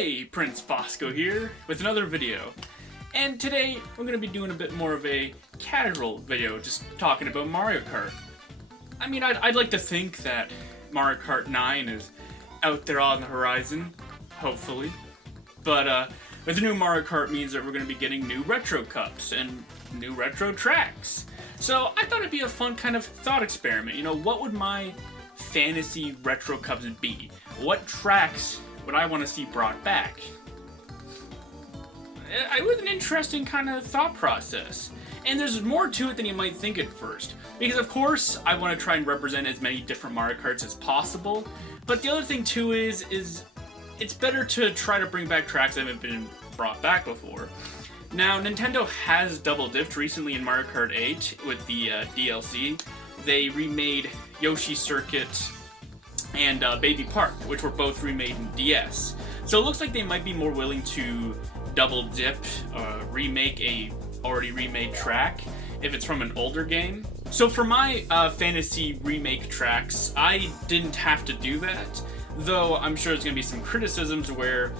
Hey, Prince Bosco here with another video. And today we're going to be doing a bit more of a casual video, just talking about Mario Kart. I mean, I'd like to think that Mario Kart 9 is out there on the horizon, hopefully. But with the new Mario Kart means that we're going to be getting new retro cups and new retro tracks. So I thought it'd be a fun kind of thought experiment. You know, what would my fantasy retro cups be? What tracks would I want to see brought back? It was an interesting kind of thought process. And there's more to it than you might think at first. Because of course, I want to try and represent as many different Mario Karts as possible. But the other thing too is it's better to try to bring back tracks that haven't been brought back before. Now, Nintendo has double-dipped recently in Mario Kart 8 with the DLC. They remade Yoshi Circuit and Baby Park, which were both remade in DS. So it looks like they might be more willing to double-dip, remake a already remade track if it's from an older game. So for my fantasy remake tracks, I didn't have to do that, though I'm sure there's going to be some criticisms where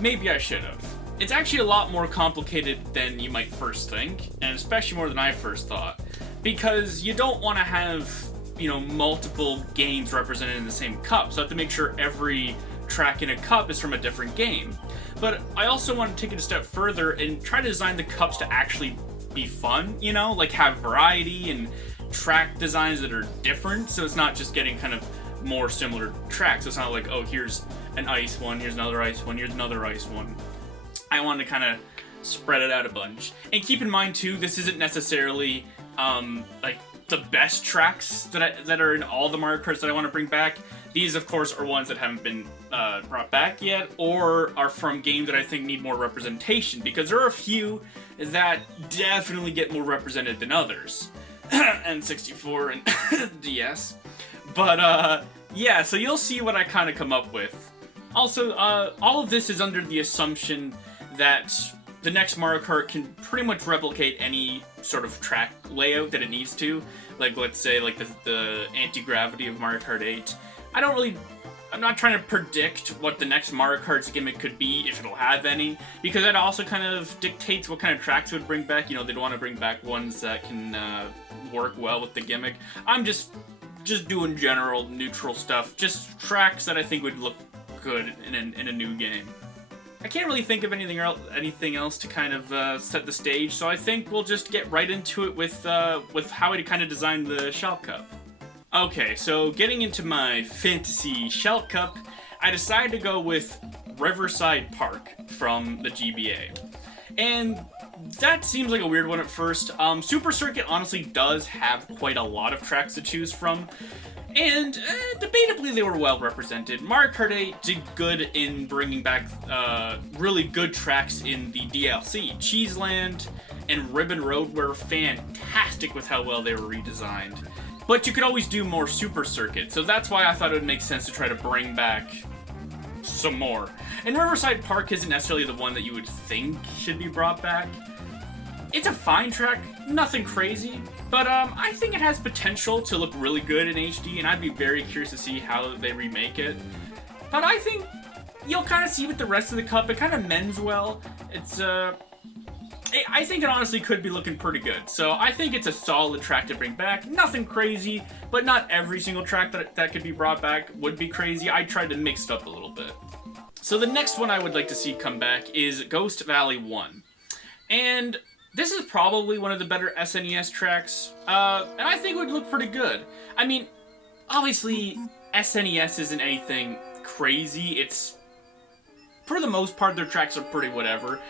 maybe I should have. It's actually a lot more complicated than you might first think, and especially more than I first thought, because you don't want to have, you know, multiple games represented in the same cup, so I have to make sure every track in a cup is from a different game. But I also want to take it a step further and try to design the cups to actually be fun, you know, like have variety and track designs that are different, so it's not just getting kind of more similar tracks. It's not like, oh, here's an ice one, here's another ice one, here's another ice one. I want to kind of spread it out a bunch. And keep in mind too, this isn't necessarily like the best tracks that are in all the Mario Karts that I want to bring back. These, of course, are ones that haven't been brought back yet, or are from games that I think need more representation, because there are a few that definitely get more represented than others. N64 and DS. But, yeah, so you'll see what I kind of come up with. Also, all of this is under the assumption that the next Mario Kart can pretty much replicate any sort of track layout that it needs to. Like, let's say, like the anti-gravity of Mario Kart 8. I'm not trying to predict what the next Mario Kart's gimmick could be, if it'll have any, because that also kind of dictates what kind of tracks it would bring back. You know, they'd want to bring back ones that can work well with the gimmick. I'm just doing general, neutral stuff. Just tracks that I think would look good in a new game. I can't really think of anything else to kind of set the stage, so I think we'll just get right into it with how I kind of designed the Shell Cup. Okay, so getting into my fantasy Shell Cup, I decided to go with Riverside Park from the GBA. And that seems like a weird one at first. Super Circuit honestly does have quite a lot of tracks to choose from, and debatably they were well represented. Mario Kart 8 did good in bringing back really good tracks in the DLC. Cheeseland and Ribbon Road were fantastic with how well they were redesigned. But you could always do more Super Circuit, so that's why I thought it would make sense to try to bring back some more. And Riverside Park isn't necessarily the one that you would think should be brought back. It's a fine track, nothing crazy, but I think it has potential to look really good in HD, and I'd be very curious to see how they remake it. But I think you'll kind of see with the rest of the cup, it kind of mends well. It's I think it honestly could be looking pretty good. So I think it's a solid track to bring back. Nothing crazy, but not every single track that could be brought back would be crazy. I tried to mix it up a little bit. So the next one I would like to see come back is Ghost Valley 1. And this is probably one of the better SNES tracks, and I think it would look pretty good. I mean, obviously, SNES isn't anything crazy. It's, for the most part, their tracks are pretty whatever.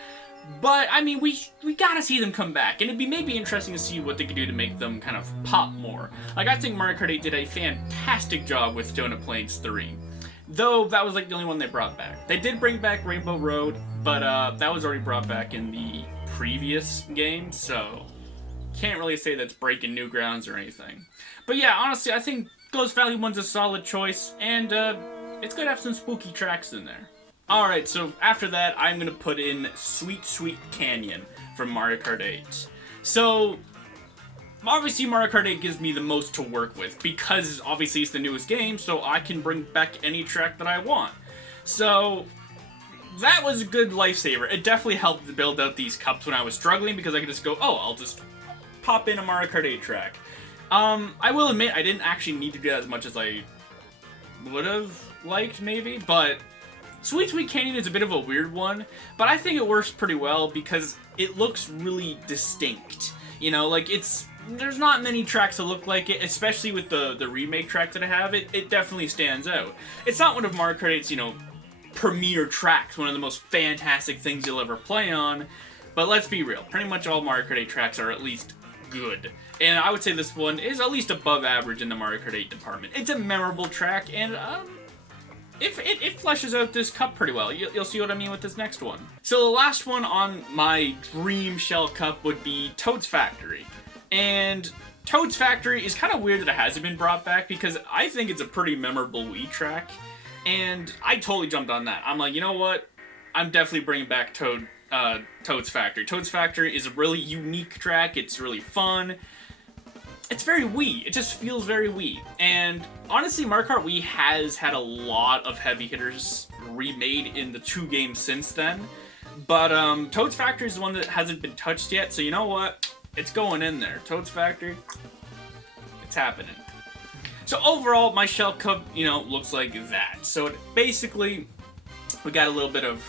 But, I mean, we gotta see them come back, and it'd be maybe interesting to see what they could do to make them kind of pop more. Like, I think Mario Kart 8 did a fantastic job with Donut Plains 3. Though, that was like the only one they brought back. They did bring back Rainbow Road, but that was already brought back in the previous game, so can't really say that's breaking new grounds or anything. But yeah, honestly, I think Ghost Valley 1's a solid choice, and it's good to have some spooky tracks in there. Alright, so after that, I'm going to put in Sweet Sweet Canyon from Mario Kart 8. So, obviously Mario Kart 8 gives me the most to work with, because obviously it's the newest game, so I can bring back any track that I want. So, that was a good lifesaver. It definitely helped to build out these cups when I was struggling, because I could just go, oh, I'll just pop in a Mario Kart 8 track. I will admit, I didn't actually need to do that as much as I would have liked, maybe, but Sweet Sweet Canyon is a bit of a weird one, but I think it works pretty well because it looks really distinct. You know, like, there's not many tracks that look like it, especially with the remake track that I have. It definitely stands out. It's not one of Mario Kart 8's, you know, premier tracks, one of the most fantastic things you'll ever play on, but let's be real, pretty much all Mario Kart 8 tracks are at least good. And I would say this one is at least above average in the Mario Kart 8 department. It's a memorable track, and it fleshes out this cup pretty well. You'll see what I mean with this next one. So the last one on my dream shell cup would be Toad's Factory. And Toad's Factory is kind of weird that it hasn't been brought back, because I think it's a pretty memorable Wii track, and I totally jumped on that. I'm like, you know what? I'm definitely bringing back Toad's Factory. Toad's Factory is a really unique track. It's really fun. It's very Wii. It just feels very Wii. And honestly, Mario Kart Wii has had a lot of heavy hitters remade in the 2 games since then. But Toad's Factory is the one that hasn't been touched yet. So you know what? It's going in there. Toad's Factory, it's happening. So overall, my shell cup, you know, looks like that. So basically, we got a little bit of,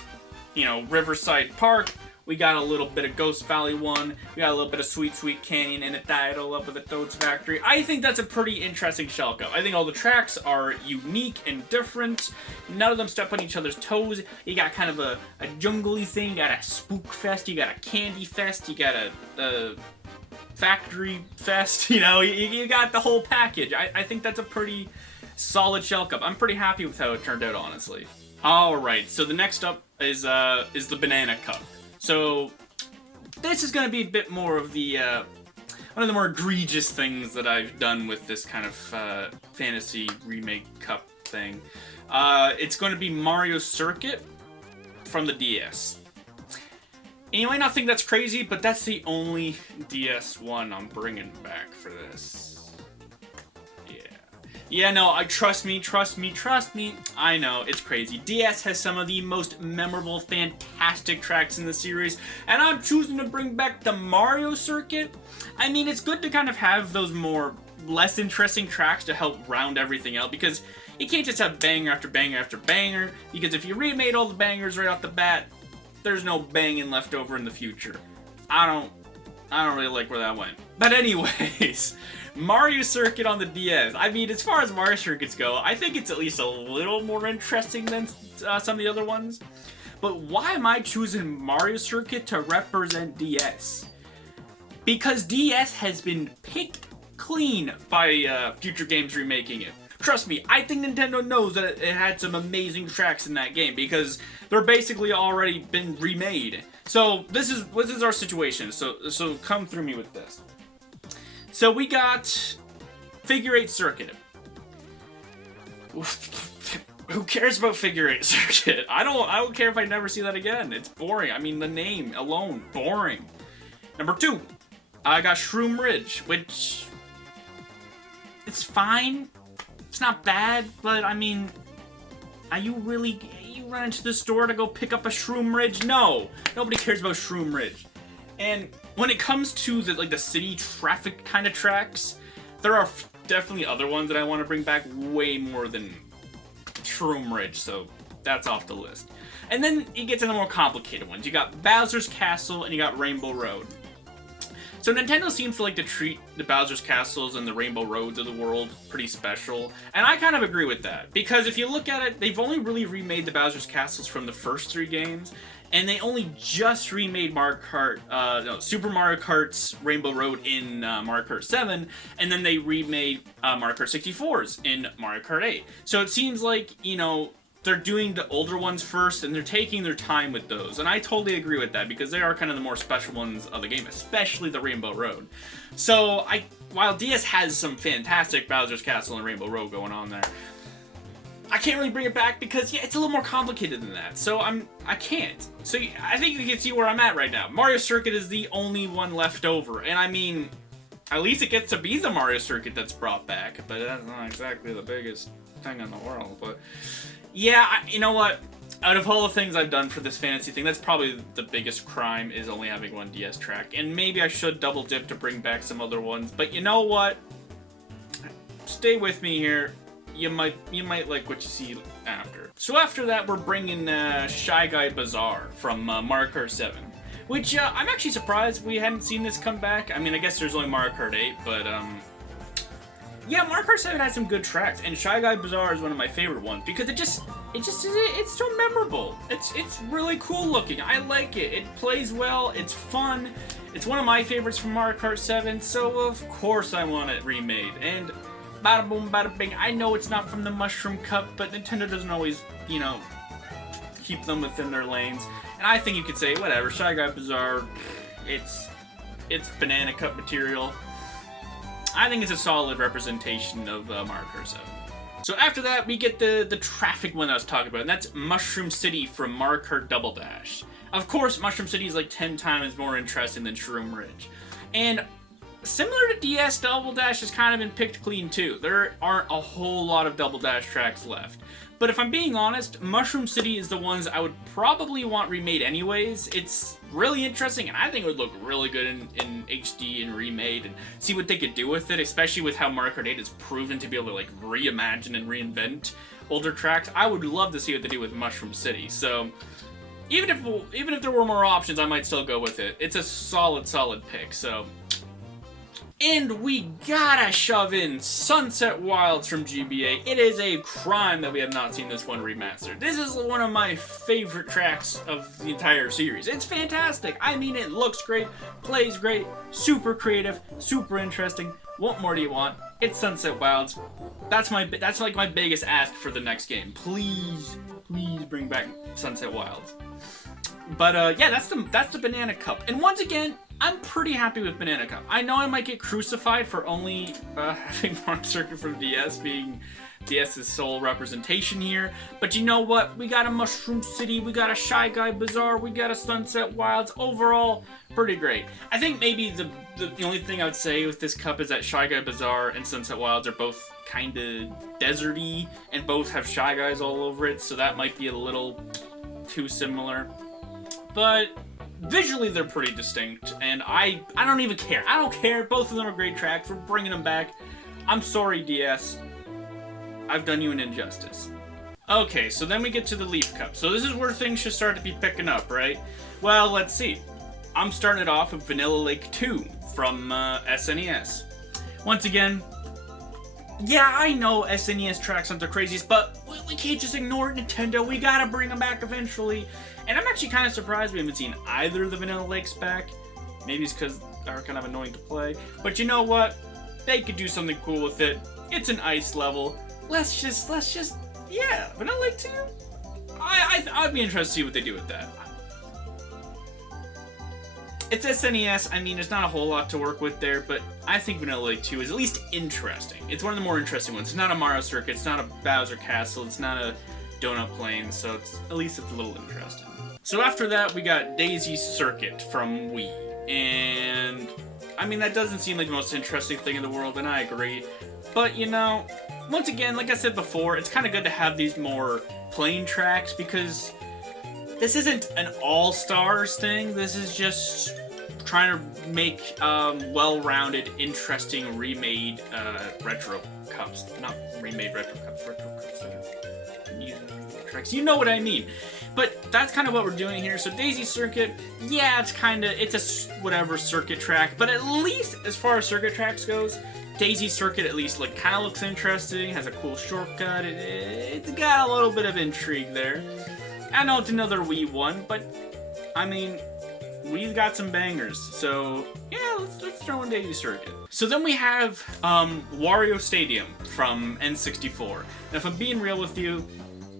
you know, Riverside Park. We got a little bit of Ghost Valley 1. We got a little bit of Sweet Sweet Canyon, and it tied all up with the Toad's Factory. I think that's a pretty interesting shell cup. I think all the tracks are unique and different. None of them step on each other's toes. You got kind of a jungly thing. You got a spook fest. You got a candy fest. You got a factory fest. You know, you got the whole package. I think that's a pretty solid shell cup. I'm pretty happy with how it turned out, honestly. All right, so the next up is the Banana Cup. So this is going to be a bit more of the one of the more egregious things that I've done with this kind of fantasy remake cup thing. It's going to be Mario Circuit from the DS. And you might not think that's crazy, but that's the only DS one I'm bringing back for this. Yeah, no, trust me. I know, it's crazy. DS has some of the most memorable, fantastic tracks in the series, and I'm choosing to bring back the Mario Circuit. I mean, it's good to kind of have those less interesting tracks to help round everything out, because you can't just have banger after banger after banger, because if you remade all the bangers right off the bat, there's no banging left over in the future. I don't really like where that went. But anyways, Mario Circuit on the DS. I mean, as far as Mario Circuits go, I think it's at least a little more interesting than some of the other ones. But why am I choosing Mario Circuit to represent DS? Because DS has been picked clean by future games remaking it. Trust me, I think Nintendo knows that it had some amazing tracks in that game, because they're basically already been remade. So this is our situation. So come through me with this. So we got Figure 8 Circuit. Who cares about Figure 8 Circuit? I don't care if I never see that again. It's boring. I mean, the name alone, boring. Number 2, I got Shroom Ridge, which it's fine. It's not bad, but I mean, you run into the store to go pick up a Shroom Ridge? No, nobody cares about Shroom Ridge. And when it comes to the city traffic kind of tracks, there are definitely other ones that I want to bring back way more than Shroom Ridge, so that's off the list. And then you get to the more complicated ones. You got Bowser's Castle and you got Rainbow Road. So Nintendo seems to like to treat the Bowser's Castles and the Rainbow Roads of the world pretty special, and I kind of agree with that, because if you look at it, they've only really remade the Bowser's Castles from the first 3 games, and they only just remade Super Mario Kart's Rainbow Road in Mario Kart 7, and then they remade Mario Kart 64's in Mario Kart 8. So it seems like, you know, they're doing the older ones first, and they're taking their time with those. And I totally agree with that, because they are kind of the more special ones of the game, especially the Rainbow Road. So, while DS has some fantastic Bowser's Castle and Rainbow Road going on there, I can't really bring it back because, yeah, it's a little more complicated than that. So, I can't. So, I think you can see where I'm at right now. Mario Circuit is the only one left over. And I mean, at least it gets to be the Mario Circuit that's brought back. But that's not exactly the biggest thing in the world, but... yeah, you know what? out of all the things I've done for this fantasy thing, that's probably the biggest crime, is only having one DS track. And maybe I should double dip to bring back some other ones, but you know what? Stay with me here. You might like what you see after. So after that, we're bringing Shy Guy Bazaar from Mario Kart 7. Which, I'm actually surprised we hadn't seen this come back. I mean, I guess there's only Mario Kart 8, but, yeah, Mario Kart 7 has some good tracks, and Shy Guy Bazaar is one of my favorite ones, because it's so memorable. It's really cool looking. I like it. It plays well. It's fun. It's one of my favorites from Mario Kart 7, so of course I want it remade. And bada boom, bada bing. I know it's not from the Mushroom Cup, but Nintendo doesn't always, you know, keep them within their lanes. And I think you could say, whatever, Shy Guy Bazaar, it's Banana Cup material. I think it's a solid representation of Mario Kart 7. So after that, we get the traffic one I was talking about, and that's Mushroom City from Mario Kart Double Dash. Of course, Mushroom City is like 10 times more interesting than Shroom Ridge. And similar to DS, Double Dash has kind of been picked clean too. There aren't a whole lot of Double Dash tracks left. But if I'm being honest, Mushroom City is the ones I would probably want remade anyways. It's really interesting, and I think it would look really good in HD and remade, and see what they could do with it, especially with how Mario Kart 8 is proven to be able to like reimagine and reinvent older tracks. I would love to see what they do with Mushroom City. So even if there were more options, I might still go with it. It's a solid pick. So. And we gotta shove in Sunset Wilds from GBA. It is a crime that we have not seen this one remastered. This is one of my favorite tracks of the entire series. It's fantastic. I mean, it looks great, plays great, super creative, super interesting. What more do you want? It's Sunset Wilds. That's like my biggest ask for the next game. Please bring back Sunset Wilds. But yeah, that's the Banana Cup. And once again, I'm pretty happy with Banana Cup. I know I might get crucified for only having Mario Circuit from DS being DS's sole representation here, but you know what? We got a Mushroom City, we got a Shy Guy Bazaar, we got a Sunset Wilds. Overall, pretty great. I think maybe the only thing I would say with this cup is that Shy Guy Bazaar and Sunset Wilds are both kind of deserty, and both have Shy Guys all over it, so that might be a little too similar. But visually, they're pretty distinct, and I don't even care. I don't care. Both of them are great tracks. We're bringing them back. I'm sorry, DS. I've done you an injustice. Okay, so then we get to the Leaf Cup. So this is where things should start to be picking up, right? Well, let's see. I'm starting it off with Vanilla Lake 2 from SNES. Once again, yeah, I know SNES tracks aren't the craziest, but we can't just ignore Nintendo. We gotta bring them back eventually. And I'm actually kind of surprised we haven't seen either of the Vanilla Lakes back. Maybe it's because they're kind of annoying to play. But you know what? They could do something cool with it. It's an ice level. Let's just, yeah, Vanilla Lake 2? I'd be interested to see what they do with that. It's SNES. I mean, there's not a whole lot to work with there, but I think Vanilla Lake 2 is at least interesting. It's one of the more interesting ones. It's not a Mario Circuit. It's not a Bowser Castle. It's not a Donut Plane, so at least it's a little interesting. So after that, we got Daisy Circuit from Wii. And, I mean, that doesn't seem like the most interesting thing in the world, and I agree. But, you know, once again, like I said before, it's kind of good to have these more plain tracks, because this isn't an all-stars thing. This is just trying to make well-rounded, interesting, remade retro cups. Not remade retro cups, tracks. You know what I mean. But that's kind of what we're doing here. So Daisy Circuit, yeah, it's a whatever circuit track, but at least as far as circuit tracks goes, Daisy Circuit at least kind of looks interesting, has a cool shortcut, it's got a little bit of intrigue there. I know it's another Wii one, but I mean, Wii's got some bangers, so yeah, let's throw in Daisy Circuit. So then we have Wario Stadium from N64. Now if I'm being real with you,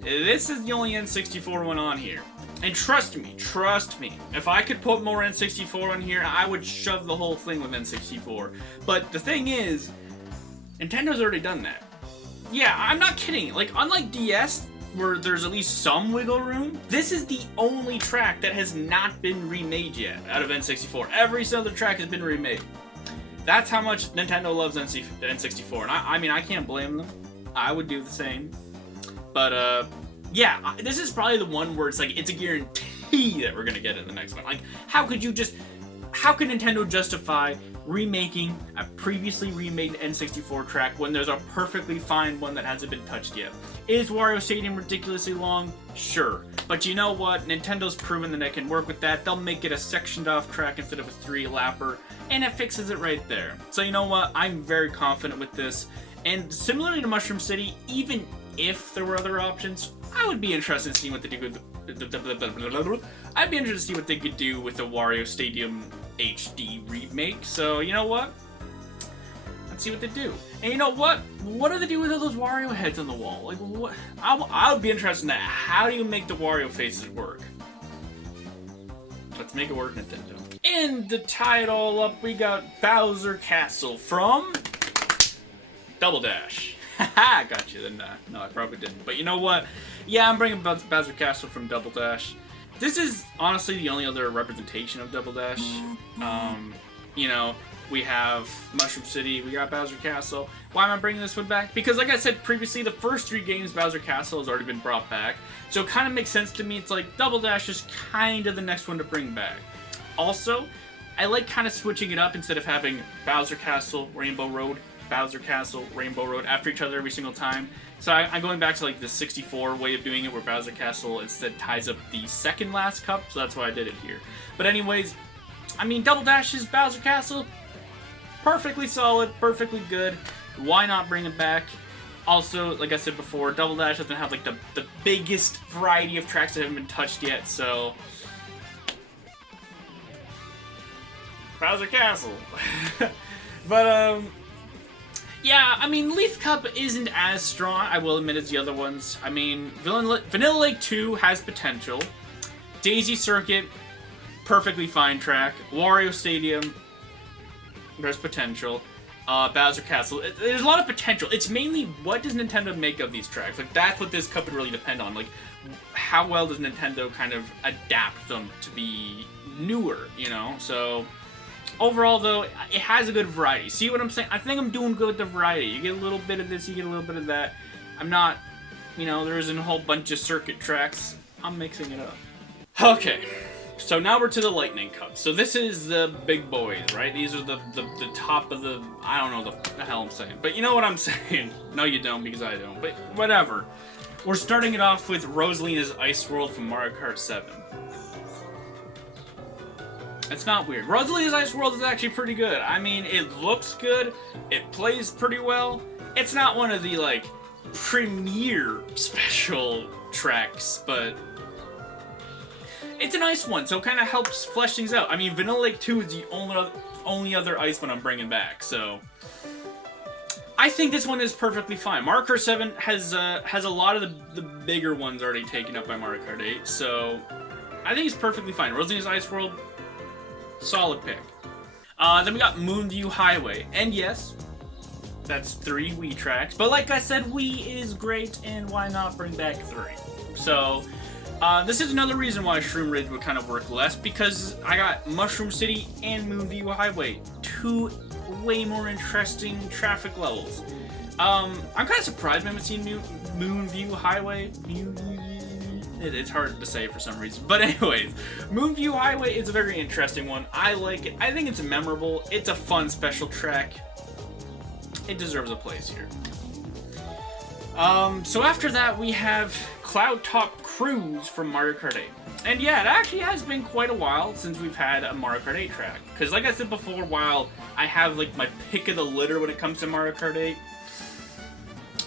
this is the only N64 one on here. And trust me, if I could put more N64 on here, I would shove the whole thing with N64. But the thing is, Nintendo's already done that. Yeah, I'm not kidding. Like, unlike DS, where there's at least some wiggle room, this is the only track that has not been remade yet out of N64. Every other track has been remade. That's how much Nintendo loves N64. And I mean, I can't blame them. I would do the same. But, yeah, this is probably the one where it's like, it's a guarantee that we're gonna get it in the next one. Like, how could Nintendo justify remaking a previously remade N64 track when there's a perfectly fine one that hasn't been touched yet? Is Wario Stadium ridiculously long? Sure. But you know what? Nintendo's proven that they can work with that. They'll make it a sectioned off track instead of a 3-lapper, and it fixes it right there. So you know what? I'm very confident with this. And similarly to Mushroom City, even if there were other options, I would be interested in seeing what they do with I'd be interested to see what they could do with the Wario Stadium HD remake. So, you know what? Let's see what they do. And you know what? What do they do with all those Wario heads on the wall? Like, what? I would be interested in that. How do you make the Wario faces work? Let's make it work, Nintendo. And to tie it all up, we got Bowser Castle from Double Dash. Haha, got you. Then no, I probably didn't. But you know what? Yeah, I'm bringing Bowser Castle from Double Dash. This is honestly the only other representation of Double Dash. You know, we have Mushroom City, we got Bowser Castle. Why am I bringing this one back? Because like I said previously, the first 3 games, Bowser Castle has already been brought back. So it kind of makes sense to me. It's like Double Dash is kind of the next one to bring back. Also, I like kind of switching it up instead of having Bowser Castle, Rainbow Road, Bowser Castle, Rainbow Road after each other every single time. So I'm going back to like the 64 way of doing it, where Bowser Castle instead ties up the second last cup, so that's why I did it here. But anyways, I mean, Double Dash's Bowser Castle, perfectly solid, perfectly good. Why not bring it back? Also, like I said before, Double Dash doesn't have like the biggest variety of tracks that haven't been touched yet, so Bowser Castle. But yeah, I mean, Leaf Cup isn't as strong, I will admit, as the other ones. I mean, Vanilla Lake 2 has potential. Daisy Circuit, perfectly fine track. Wario Stadium, there's potential. Bowser Castle, there's a lot of potential. It's mainly, what does Nintendo make of these tracks? Like, that's what this cup would really depend on. Like, how well does Nintendo kind of adapt them to be newer, you know? So overall, though, it has a good variety. See what I'm saying? I think I'm doing good with the variety. You get a little bit of this, you get a little bit of that. I'm not, you know, there isn't a whole bunch of circuit tracks. I'm mixing it up. Okay, so now we're to the Lightning Cup. So this is the big boys, right? These are the top of the, I don't know the hell I'm saying. But you know what I'm saying. No, you don't, because I don't. But whatever. We're starting it off with Rosalina's Ice World from Mario Kart 7. It's not weird. Rosalina's Ice World is actually pretty good. I mean, it looks good. It plays pretty well. It's not one of the, like, premier special tracks, but it's a nice one, so it kind of helps flesh things out. I mean, Vanilla Lake 2 is the only other ice one I'm bringing back, so I think this one is perfectly fine. Mario Kart 7 has a lot of the bigger ones already taken up by Mario Kart 8, so I think it's perfectly fine. Rosalina's Ice World, solid pick. Then we got Moonview Highway, and yes, that's 3 Wii tracks, but like I said, Wii is great, and why not bring back 3? So this is another reason why Shroom Ridge would kind of work less, because I got Mushroom City and Moonview Highway, 2 way more interesting traffic levels. I'm kind of surprised we haven't seen Moonview Highway. It's hard to say for some reason. But anyways, Moonview Highway is a very interesting one. I like it. I think it's memorable. It's a fun special track. It deserves a place here. So after that, we have Cloud Top Cruise from Mario Kart 8. And yeah, it actually has been quite a while since we've had a Mario Kart 8 track. Because like I said before, while I have like my pick of the litter when it comes to Mario Kart 8,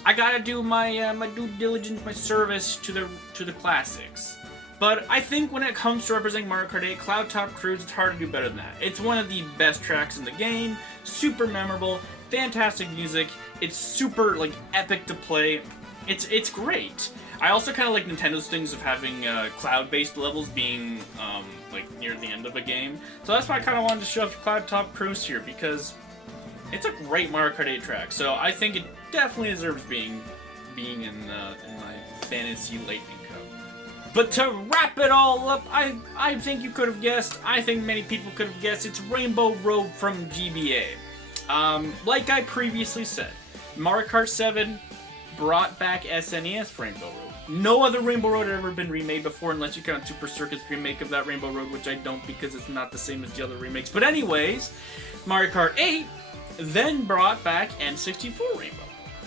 I gotta do my my due diligence, my service to the classics. But I think when it comes to representing Mario Kart 8, Cloud Top Cruise, it's hard to do better than that. It's one of the best tracks in the game, super memorable, fantastic music, it's super like epic to play, it's great. I also kind of like Nintendo's things of having cloud-based levels being like near the end of a game. So that's why I kind of wanted to show off Cloud Top Cruise here, because it's a great Mario Kart 8 track. So I think it definitely deserves being in my fantasy Lightning Cup. But to wrap it all up, I think you could have guessed, I think many people could have guessed, it's Rainbow Road from GBA. Like I previously said, Mario Kart 7 brought back SNES Rainbow Road. No other Rainbow Road had ever been remade before, unless you count Super Circuit's remake of that Rainbow Road, which I don't because it's not the same as the other remakes. But anyways, Mario Kart 8 then brought back N64 Rainbow.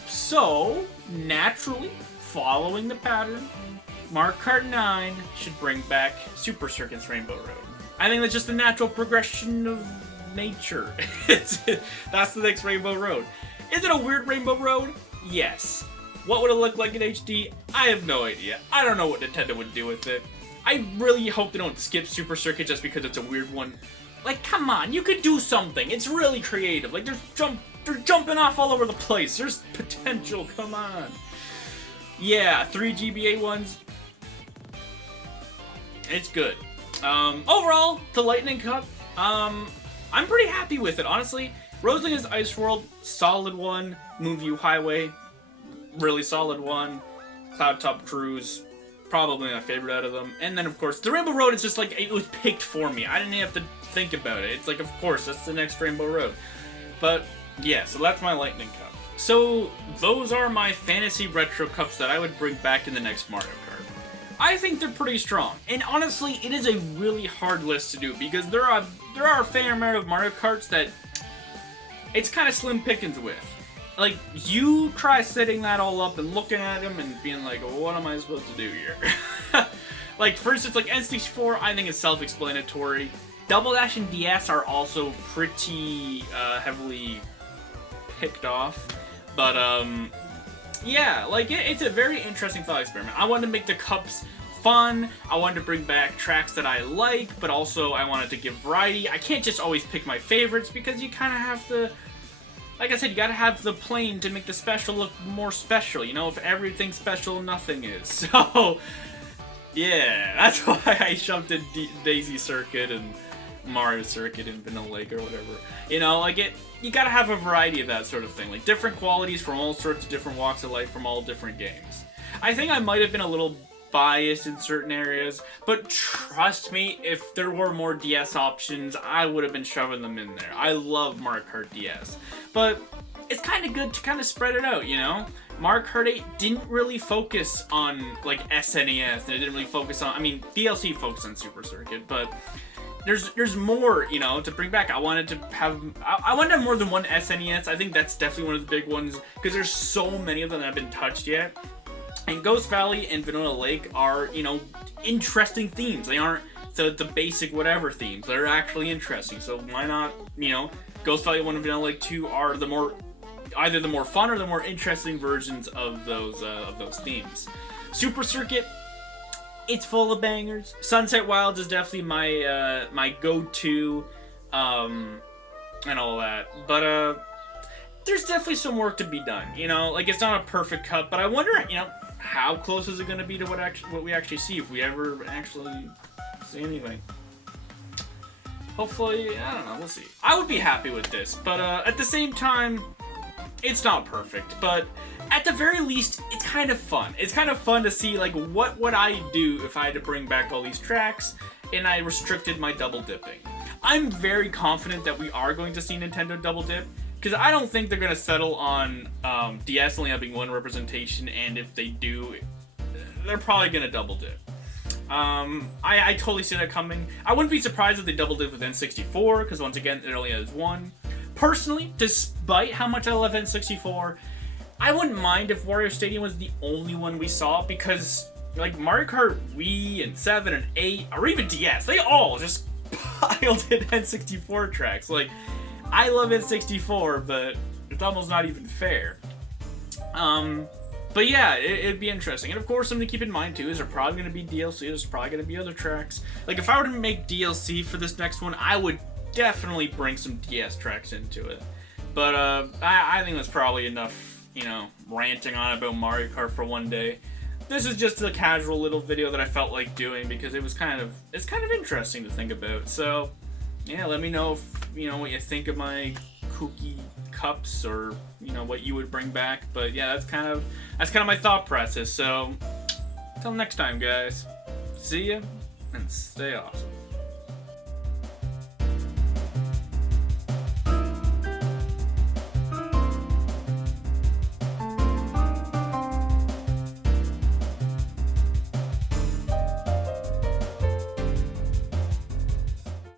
So, naturally, following the pattern, Mario Kart 9 should bring back Super Circuit's Rainbow Road. I think that's just the natural progression of nature. That's the next Rainbow Road. Is it a weird Rainbow Road? Yes. What would it look like in HD? I have no idea. I don't know what Nintendo would do with it. I really hope they don't skip Super Circuit just because it's a weird one. Like, come on, you could do something. It's really creative. Like, they're jumping off all over the place. There's potential, come on. Yeah, 3 GBA ones. It's good. Overall, the Lightning Cup, I'm pretty happy with it, honestly. Rosalina's Ice World, solid one. Moonview Highway, really solid one. Cloud Top Cruise, probably my favorite out of them. And then, of course, the Rainbow Road is just like, it was picked for me. I didn't have to think about it. It's like, of course, that's the next Rainbow Road. But, yeah, so that's my Lightning Cup. So, those are my fantasy retro cups that I would bring back in the next Mario Kart. I think they're pretty strong. And honestly, it is a really hard list to do because there are a fair amount of Mario Karts that it's kind of slim pickings with. Like, you try setting that all up and looking at them and being like, well, what am I supposed to do here? Like, for instance, like N64, I think is self-explanatory. Double Dash and DS are also pretty heavily picked off. But, yeah, like, it's a very interesting thought experiment. I wanted to make the cups fun. I wanted to bring back tracks that I like, but also I wanted to give variety. I can't just always pick my favorites because you kind of have to, like I said, you gotta have the plain to make the special look more special. You know, if everything's special, nothing is. So, yeah, that's why I shoved in Daisy Circuit and Mario Circuit and Vanilla Lake or whatever. You know, like you gotta have a variety of that sort of thing. Like different qualities from all sorts of different walks of life from all different games. I think I might have been a little biased in certain areas, but trust me, if there were more DS options, I would have been shoving them in there. I love Mario Kart DS, but it's kind of good to kind of spread it out, you know? Mario Kart 8 didn't really focus on, like, SNES, and it didn't really focus on, I mean, DLC focused on Super Circuit, but there's more, you know, to bring back. I wanted to have more than one SNES. I think that's definitely one of the big ones, because there's so many of them that haven't been touched yet. And Ghost Valley and Vanilla Lake are, you know, interesting themes. They aren't the basic whatever themes. They're actually interesting. So why not, you know, Ghost Valley 1 and Vanilla Lake 2 are either the more fun or the more interesting versions of those themes. Super Circuit, it's full of bangers. Sunset Wilds is definitely my go-to, and all that. But there's definitely some work to be done. You know, like it's not a perfect cut, but I wonder, you know, how close is it going to be to what we actually see if we ever actually see anything. Hopefully, I don't know, we'll see. I would be happy with this, but at the same time, it's not perfect, but at the very least, it's kind of fun. It's kind of fun to see, like, what would I do if I had to bring back all these tracks and I restricted my double dipping. I'm very confident that we are going to see Nintendo double dip, because I don't think they're going to settle on DS only having one representation, and if they do, they're probably going to double dip. I totally see that coming. I wouldn't be surprised if they double dip with N64, because once again, it only has one. Personally, despite how much I love N64, I wouldn't mind if Wario Stadium was the only one we saw, because like Mario Kart Wii and 7 and 8, or even DS, they all just piled in N64 tracks. Like, I love N64, but it's almost not even fair. But yeah, it'd be interesting. And of course, something to keep in mind too is there's probably going to be DLC, there's probably going to be other tracks. Like, if I were to make DLC for this next one, I would definitely bring some DS tracks into it. But I think that's probably enough, you know, ranting on about Mario Kart for one day. This is just a casual little video that I felt like doing because it's kind of interesting to think about. So yeah, let me know if, you know, what you think of my kooky cups, or, you know, what you would bring back. But yeah, that's kind of my thought process. So until next time, guys, see ya and stay awesome.